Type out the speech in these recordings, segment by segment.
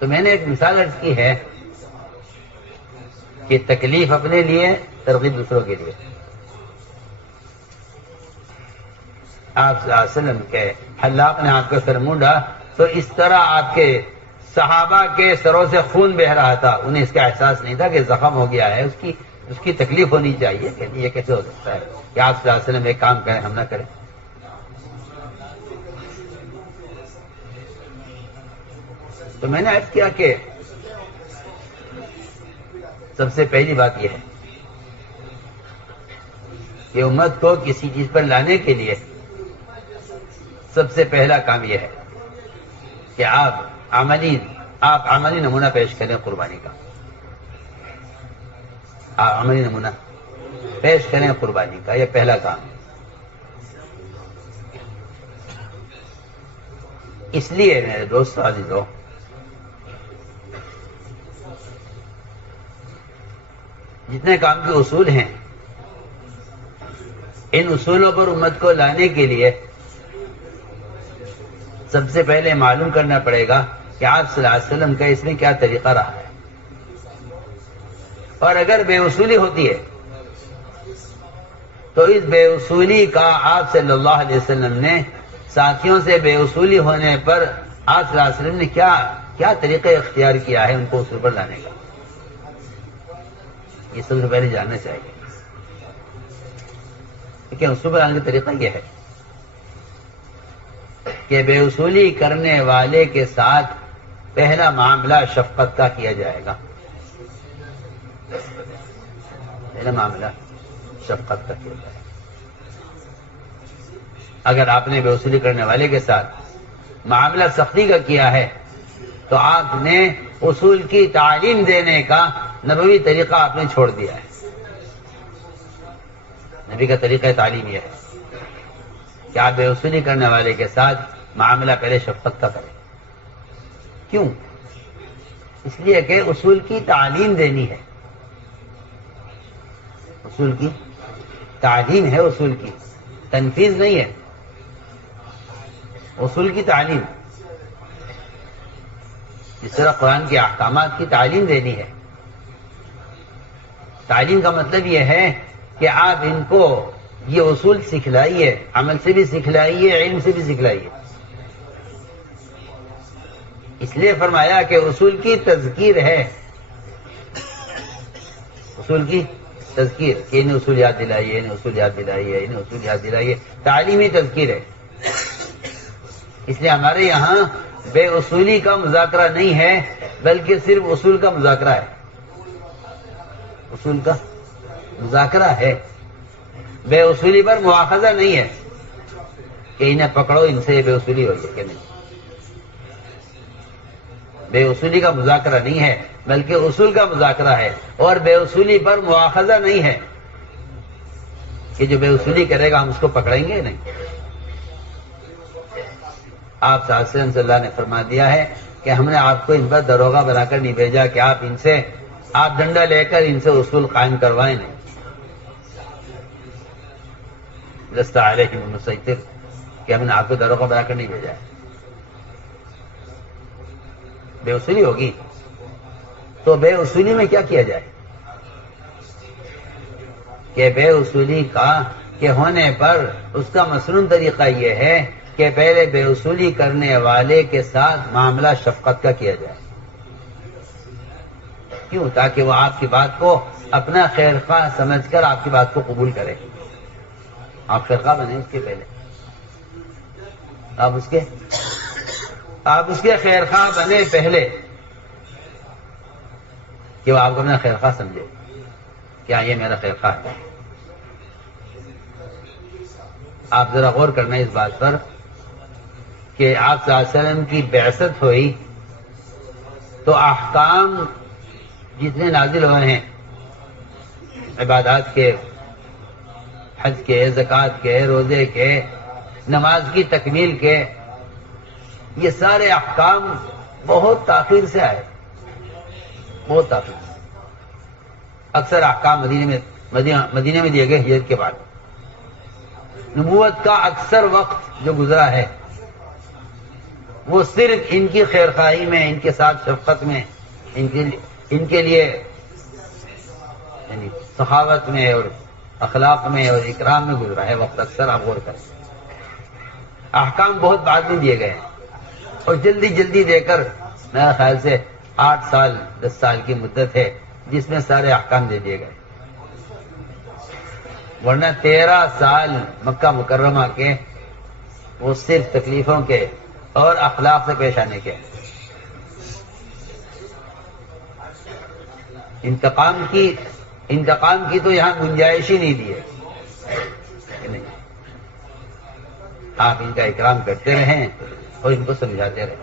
تو میں نے ایک مثال عرض کی ہے کہ تکلیف اپنے لیے، ترغیب دوسروں کے لیے. آپ صلی اللہ علیہ وسلم کے حلاق نے آپ کا سر مونڈا تو اس طرح آپ کے صحابہ کے سروں سے خون بہ رہا تھا، انہیں اس کا احساس نہیں تھا کہ زخم ہو گیا ہے، اس کی تکلیف ہونی چاہیے کہ یہ کیسے ہو سکتا ہے کہ آپ صلی اللہ علیہ وسلم ایک کام کریں ہم نہ کریں. تو میں نے عرض کیا کہ سب سے پہلی بات یہ ہے کہ امت کو کسی چیز پر لانے کے لیے سب سے پہلا کام یہ ہے کہ آپ عملی نمونہ پیش کریں قربانی کا. آپ عملی نمونہ پیش کریں قربانی کا، یہ پہلا کام ہے. اس لیے میرے دوستو عزیزو، جتنے کام کے اصول ہیں ان اصولوں پر امت کو لانے کے لیے سب سے پہلے معلوم کرنا پڑے گا کہ آپ صلی اللہ علیہ وسلم کا اس میں کیا طریقہ رہا ہے. اور اگر بے اصولی ہوتی ہے تو اس بے اصولی کا آپ صلی اللہ علیہ وسلم نے ساتھیوں سے بے اصولی ہونے پر آپ صلی اللہ علیہ وسلم نے کیا طریقہ اختیار کیا ہے ان کو اصول پر لانے کا، یہ سب سے پہلے جاننا چاہیے. لیکن اصول پر لانے کا طریقہ یہ ہے کہ بے اصولی کرنے والے کے ساتھ پہلا معاملہ شفقت کا کیا جائے گا. پہلا معاملہ شفقت کا کیا جائے گا. اگر آپ نے بے اصولی کرنے والے کے ساتھ معاملہ سختی کا کیا ہے تو آپ نے اصول کی تعلیم دینے کا نبوی طریقہ آپ نے چھوڑ دیا ہے. نبی کا طریقہ تعلیم یہ ہے کہ آپ بے اصولی کرنے والے کے ساتھ معاملہ پہلے شفقت کا کریں. کیوں؟ اس لیے کہ اصول کی تعلیم دینی ہے. اصول کی تعلیم ہے، اصول کی تنفیذ نہیں ہے. اصول کی تعلیم، جس طرح قرآن کے احکامات کی تعلیم دینی ہے. تعلیم کا مطلب یہ ہے کہ آپ ان کو یہ اصول سکھلائیے، عمل سے بھی سکھلائیے، علم سے بھی سکھلائیے. اس لیے فرمایا کہ اصول کی تذکیر ہے، اصول کی تذکیر کہ انہیں اصول یاد دلائیے، انہیں اصول یاد دلائیے، انہیں اصول یاد دلائیے. تعلیمی تذکیر ہے. اس لیے ہمارے یہاں بے اصولی کا مذاکرہ نہیں ہے بلکہ صرف اصول کا مذاکرہ ہے. اصول کا مذاکرہ ہے، بے اصولی پر مواخذہ نہیں ہے کہ انہیں پکڑو ان سے بے اصولی ہوئی ہے کہ نہیں. بے اصولی کا مذاکرہ نہیں ہے بلکہ اصول کا مذاکرہ ہے. اور بے اصولی پر مواخذہ نہیں ہے کہ جو بے اصولی کرے گا ہم اس کو پکڑیں گے نہیں. آپ صلی اللہ علیہ وسلم صلی اللہ نے فرما دیا ہے کہ ہم نے آپ کو ان پر دروغہ بنا کر نہیں بھیجا کہ آپ ڈنڈا لے کر ان سے اصول قائم کروائیں نہیں. لست علیہم بمسیطر، کہ ہم نے آپ کو دروغہ بنا کر نہیں بھیجا ہے. بے اصولی ہوگی تو بے اصولی میں کیا کیا جائے کہ بے اصولی کا کہ ہونے پر اس کا مسنون طریقہ یہ ہے کہ پہلے بے اصولی کرنے والے کے ساتھ معاملہ شفقت کا کیا جائے. کیوں؟ تاکہ وہ آپ کی بات کو اپنا خیرخواہ سمجھ کر آپ کی بات کو قبول کرے. آپ خیرخواہ بنے اس کے پہلے، آپ اس کے خیرخواہ بنے پہلے کہ وہ آپ کو اپنا خیرخواہ سمجھے. کیا یہ میرا خیرخواہ ہے؟ آپ ذرا غور کرنا اس بات پر کہ آپ صلی اللہ علیہ وسلم کی بعثت ہوئی تو احکام جتنے نازل ہوئے ہیں، عبادات کے، حج کے، زکوٰۃ کے، روزے کے، نماز کی تکمیل کے، یہ سارے احکام بہت تاخیر سے آئے، بہت تاخیر سے. اکثر احکام مدینے میں دیے گئے ہجرت کے بعد. نبوت کا اکثر وقت جو گزرا ہے وہ صرف ان کی خیرخواہی میں، ان کے ساتھ شفقت میں، ان کے لیے یعنی سخاوت میں اور اخلاق میں اور اکرام میں گزرا ہے وقت. اکثر آپ غور کریں، احکام بہت بعد میں دیے گئے ہیں اور جلدی جلدی دے کر میرے خیال سے 8 سال 10 سال کی مدت ہے جس میں سارے احکام دے دیے گئے، ورنہ 13 سال مکہ مکرمہ کے وہ صرف تکلیفوں کے اور اخلاق سے پیش آنے کے. انتقام کی تو یہاں گنجائش ہی نہیں دی ہے. آپ ان کا اکرام کرتے رہیں اور ان کو سمجھاتے رہیں.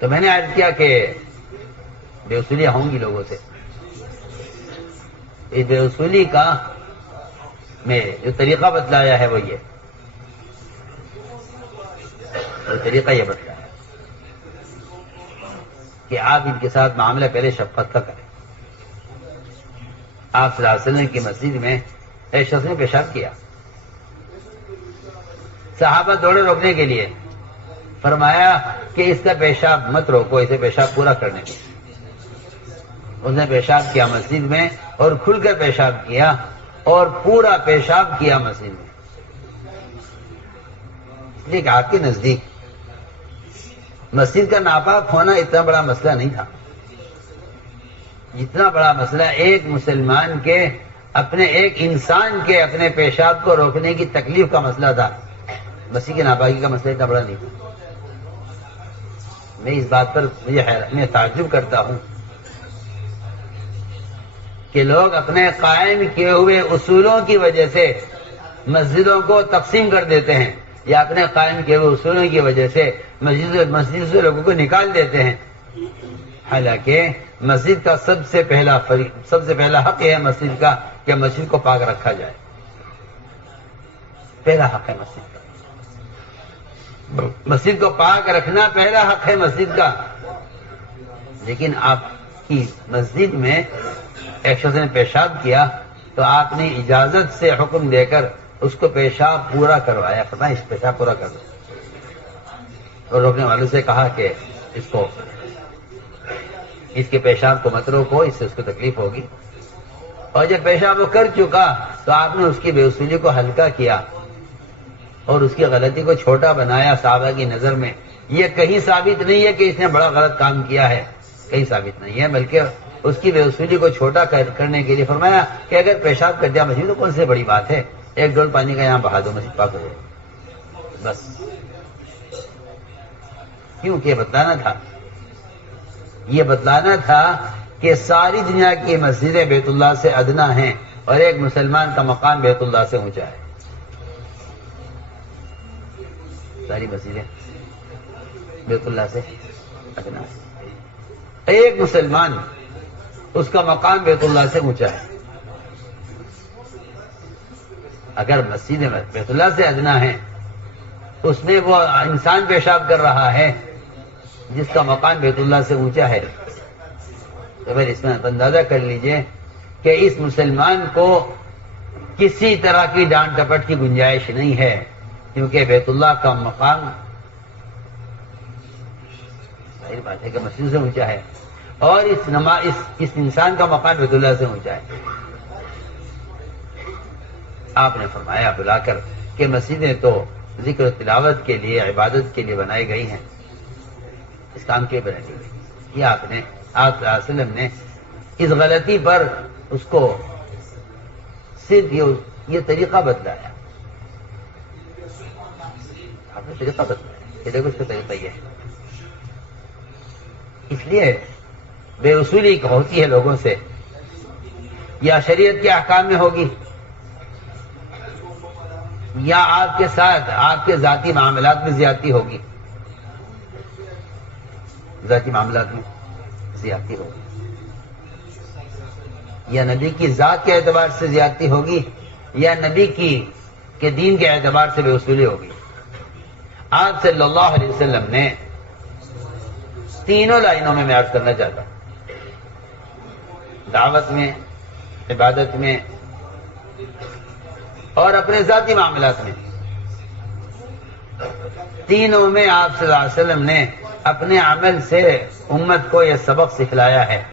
تو میں نے عرض کیا کہ بے اصولیاں ہوں گی لوگوں سے. اس بے اصولی کا میں جو طریقہ بتلایا ہے وہ یہ طریقہ یہ بتلایا کہ آپ ان کے ساتھ معاملہ پہلے شفقت کا کریں. آپ صلی اللہ علیہ وسلم کی مسجد میں ایک شخص نے پیشاب کیا، صحابہ دوڑے روکنے کے لیے، فرمایا کہ اس کا پیشاب مت روکو، اسے پیشاب پورا کرنے دو. اس نے پیشاب کیا مسجد میں اور کھل کر پیشاب کیا اور پورا پیشاب کیا مسجد میں. اس لیے کہ آپ کے نزدیک مسجد کا ناپاک ہونا اتنا بڑا مسئلہ نہیں تھا جتنا بڑا مسئلہ ایک مسلمان کے اپنے ایک انسان کے اپنے پیشاب کو روکنے کی تکلیف کا مسئلہ تھا. مسجد کی ناپاکی کا مسئلہ اتنا بڑا نہیں تھا. میں اس بات پر میں تعجب کرتا ہوں کہ لوگ اپنے قائم کیے ہوئے اصولوں کی وجہ سے مسجدوں کو تقسیم کر دیتے ہیں یا اپنے قائم کیے ہوئے اصولوں کی وجہ سے مسجد سے لوگوں کو نکال دیتے ہیں. حالانکہ مسجد کا سب سے پہلا حق یہ ہے مسجد کا کہ مسجد کو پاک رکھا جائے. پہلا حق ہے مسجد کا، مسجد کو پاک رکھنا پہلا حق ہے مسجد کا. لیکن آپ کی مسجد میں ایک شخص نے پیشاب کیا تو آپ نے اجازت سے حکم دے کر اس کو پیشاب پورا کروایا. فرمایا اس پیشاب پورا کر دو. اور روکنے والوں سے کہا کہ اس کے پیشاب کو مت روکو، اس سے اس کو تکلیف ہوگی. اور جب پیشاب وہ کر چکا تو آپ نے اس کی بے اصولی کو ہلکا کیا اور اس کی غلطی کو چھوٹا بنایا صحابہ کی نظر میں. یہ کہیں ثابت نہیں ہے کہ اس نے بڑا غلط کام کیا ہے، کہیں ثابت نہیں ہے، بلکہ اس کی بے اصولی کو چھوٹا کرنے کے لیے فرمایا کہ اگر پیشاب کر دیا مسجد تو کون سی بڑی بات ہے، 1 ڈول پانی کا یہاں بہا دو، مسجد پاک ہو جائے. بس کیونکہ یہ بتلانا تھا کہ ساری دنیا کی مسجدیں بیت اللہ سے ادنا ہیں اور ایک مسلمان کا مقام بیت اللہ سے اونچا ہے. ساری مسجدیں بیت اللہ سے ادنا ہے، ایک مسلمان اس کا مقام بیت اللہ سے اونچا ہے. اگر مسجد بیت اللہ سے ادنا ہے، اس میں وہ انسان پیشاب کر رہا ہے جس کا مقام بیت اللہ سے اونچا ہے، تو پھر اس میں اندازہ کر لیجئے کہ اس مسلمان کو کسی طرح کی ڈانٹ ٹپٹ کی گنجائش نہیں ہے، کیونکہ بیت اللہ کا مقام ظاہر بات ہے کہ مسجد سے اونچا ہے اور اس انسان کا مقام بیت اللہ سے اونچا ہے. آپ نے فرمایا بلا کر کہ مسجدیں تو ذکر و تلاوت کے لیے، عبادت کے لیے بنائی گئی ہیں، اس کام کے بنائی گئی. یہ آپ صلی اللہ علیہ وسلم نے اس غلطی پر اس کو صرف یہ طریقہ بتلایا. آپ نے طریقہ بتلایا کہ دیکھو اس کا طریقہ یہ ہے. اس لیے بے اصولی ہوتی ہے لوگوں سے، یا شریعت کے احکام میں ہوگی یا آپ کے ساتھ آپ کے ذاتی معاملات میں زیادتی ہوگی. ذاتی معاملات میں زیادتی ہوگی یا نبی کی ذات کے اعتبار سے زیادتی ہوگی یا نبی کے دین کے اعتبار سے بے اصولی ہوگی. آپ صلی اللہ علیہ وسلم نے تینوں لائنوں میں عرض کرنا چاہتا ہوں، دعوت میں، عبادت میں اور اپنے ذاتی معاملات میں تینوں میں آپ صلی اللہ علیہ وسلم نے اپنے عمل سے امت کو یہ سبق سکھلایا ہے۔